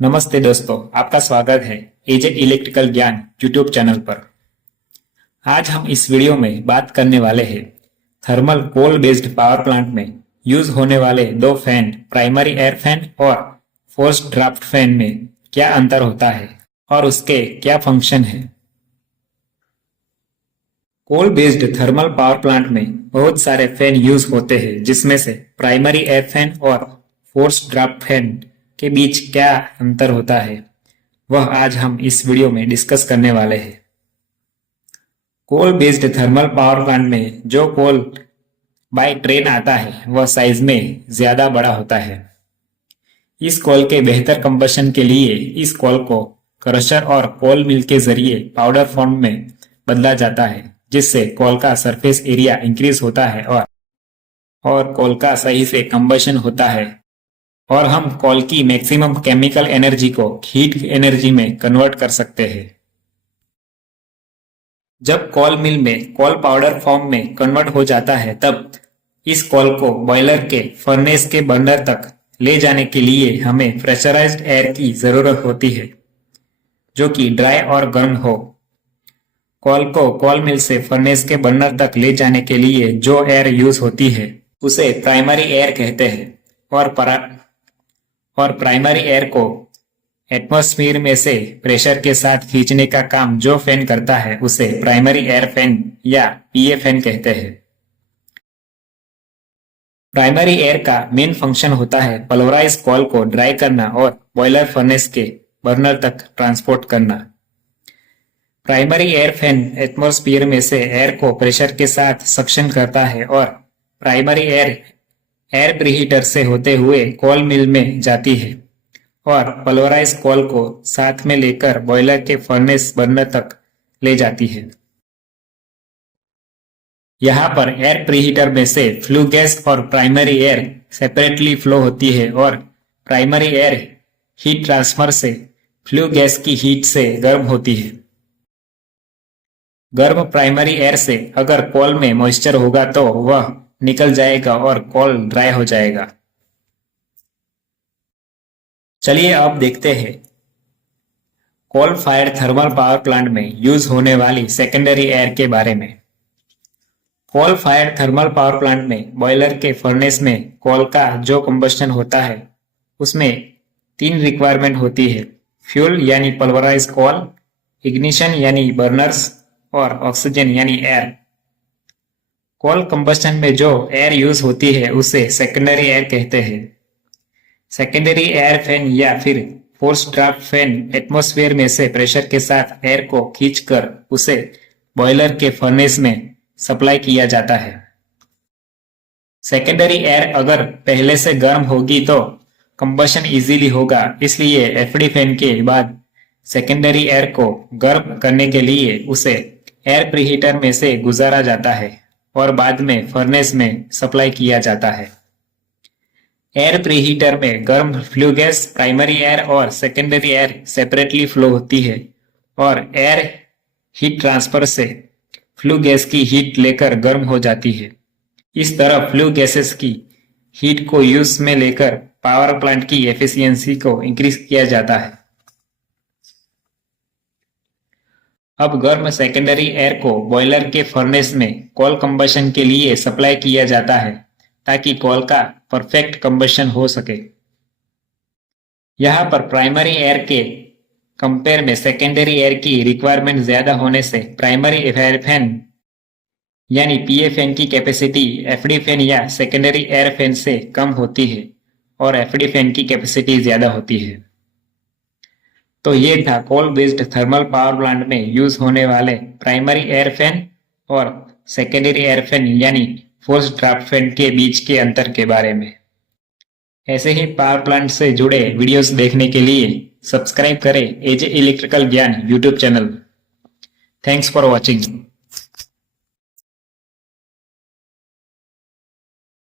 नमस्ते दोस्तों, आपका स्वागत है एजे इलेक्ट्रिकल ज्ञान यूट्यूब चैनल पर। आज हम इस वीडियो में बात करने वाले हैं thermal coal based power plant में यूज होने वाले दो फैन, प्राइमरी एयर फैन और फोर्स्ड ड्राफ्ट फैन में क्या अंतर होता है और उसके क्या फंक्शन है। Coal based thermal power plant में बहुत सारे फैन यूज होते हैं, जिसमें से प्राइमरी एयर फैन और फोर्स्ड ड्राफ्ट फैन के बीच क्या अंतर होता है वह आज हम इस वीडियो में डिस्कस करने वाले हैं। Coal based thermal power plant में जो कोल बाय ट्रेन आता है वह साइज में ज्यादा बड़ा होता है। इस कोल के बेहतर कंबशन के लिए इस कोल को क्रशर और कोल मिल के जरिए पाउडर फॉर्म में बदला जाता है, जिससे कोल का सरफेस एरिया इंक्रीज होता है और कोल का सही से कंबशन होता है और हम कोल की मैक्सिमम केमिकल एनर्जी को हीट एनर्जी में कन्वर्ट कर सकते हैं। जब कोल मिल में कोल पाउडर फॉर्म में कन्वर्ट हो जाता है, तब इस कोल को बॉयलर के फर्नेस के बर्नर तक ले जाने के लिए हमें प्रेशराइज्ड एयर की जरूरत होती है, जो कि ड्राई और गर्म हो। कोल को कोल मिल से फर्नेस के बर्नर तक ले जाने के लिए जो एयर यूज होती है उसे प्राइमरी एयर कहते हैं और प्राइमरी एयर को एटमॉस्फेयर में से प्रेशर के साथ खींचने का काम जो फैन करता है उसे प्राइमरी एयर फैन या पीए फैन कहते हैं। प्राइमरी एयर का मेन फंक्शन होता है पल्वराइज कोल को ड्राई करना और बॉयलर फर्नेस के बर्नर तक ट्रांसपोर्ट करना। प्राइमरी एयर फैन एटमॉस्फेयर में से एयर को प्रेशर के साथ सक्शन करता है और प्राइमरी एयर प्रीहीटर से होते हुए कोल मिल में जाती है और पल्वराइज कोल को साथ में लेकर बॉयलर के फर्नेस बर्नर तक ले जाती है। यहाँ पर एयर प्रीहीटर में से फ्लू गैस और प्राइमरी एयर सेपरेटली फ्लो होती है और प्राइमरी एयर हीट ट्रांसफर से फ्लू गैस की हीट से गर्म होती है। गर्म प्राइमरी एयर से अगर कोल में मॉइस्चर होगा तो वह निकल जाएगा और कोल ड्राई हो जाएगा। चलिए अब देखते हैं coal fired thermal power plant में यूज होने वाली सेकेंडरी एयर के बारे में। Coal fired thermal power plant में बॉयलर के फर्नेस में कोल का जो कंबशन होता है उसमें 3 रिक्वायरमेंट होती है: फ्यूल यानी पल्वराइज कोल, इग्निशन यानी बर्नर्स और ऑक्सीजन यानी एयर। कोल कंबशन में जो एयर यूज होती है उसे सेकेंडरी एयर कहते हैं। सेकेंडरी एयर फैन या फिर फोर्स्ड ड्राफ्ट फैन एटमॉस्फेयर में से प्रेशर के साथ एयर को खींचकर उसे बॉयलर के फर्नेस में सप्लाई किया जाता है। सेकेंडरी एयर अगर पहले से गर्म होगी तो कंबशन इजीली होगा, इसलिए एफडी फैन के बाद सेकेंडरी एयर को गर्म करने के लिए उसे एयर प्रीहीटर में से गुजारा जाता है और बाद में फर्नेस में सप्लाई किया जाता है। एयर प्रीहीटर में गर्म फ्लू गैस प्राइमरी एयर और सेकेंडरी एयर सेपरेटली फ्लो होती है और एयर हीट ट्रांसफर से फ्लू गैस की हीट लेकर गर्म हो जाती है। इस तरह फ्लू गैसेस की हीट को यूज में लेकर पावर प्लांट की एफिशिएंसी को इंक्रीज किया जाता है। अब गर्म सेकेंडरी एयर को बॉयलर के फर्नेस में कोल कंबशन के लिए सप्लाई किया जाता है ताकि कोल का परफेक्ट कंबशन हो सके। यहाँ पर प्राइमरी एयर के कंपेयर में सेकेंडरी एयर की रिक्वायरमेंट ज्यादा होने से प्राइमरी एयर फैन यानी पीए फैन की कैपेसिटी एफडी फैन या सेकेंडरी एयर फैन से कम होती है और एफडी फैन की कैपेसिटी ज्यादा होती है। तो ये था coal based thermal power plant में यूज होने वाले प्राइमरी एयर फैन और सेकेंडरी एयर फैन यानी फोर्स्ड ड्राफ्ट फैन के बीच के अंतर के बारे में। ऐसे ही पावर प्लांट से जुड़े वीडियोस देखने के लिए सब्सक्राइब करें एजे इलेक्ट्रिकल ज्ञान YouTube channel. Thanks for watching.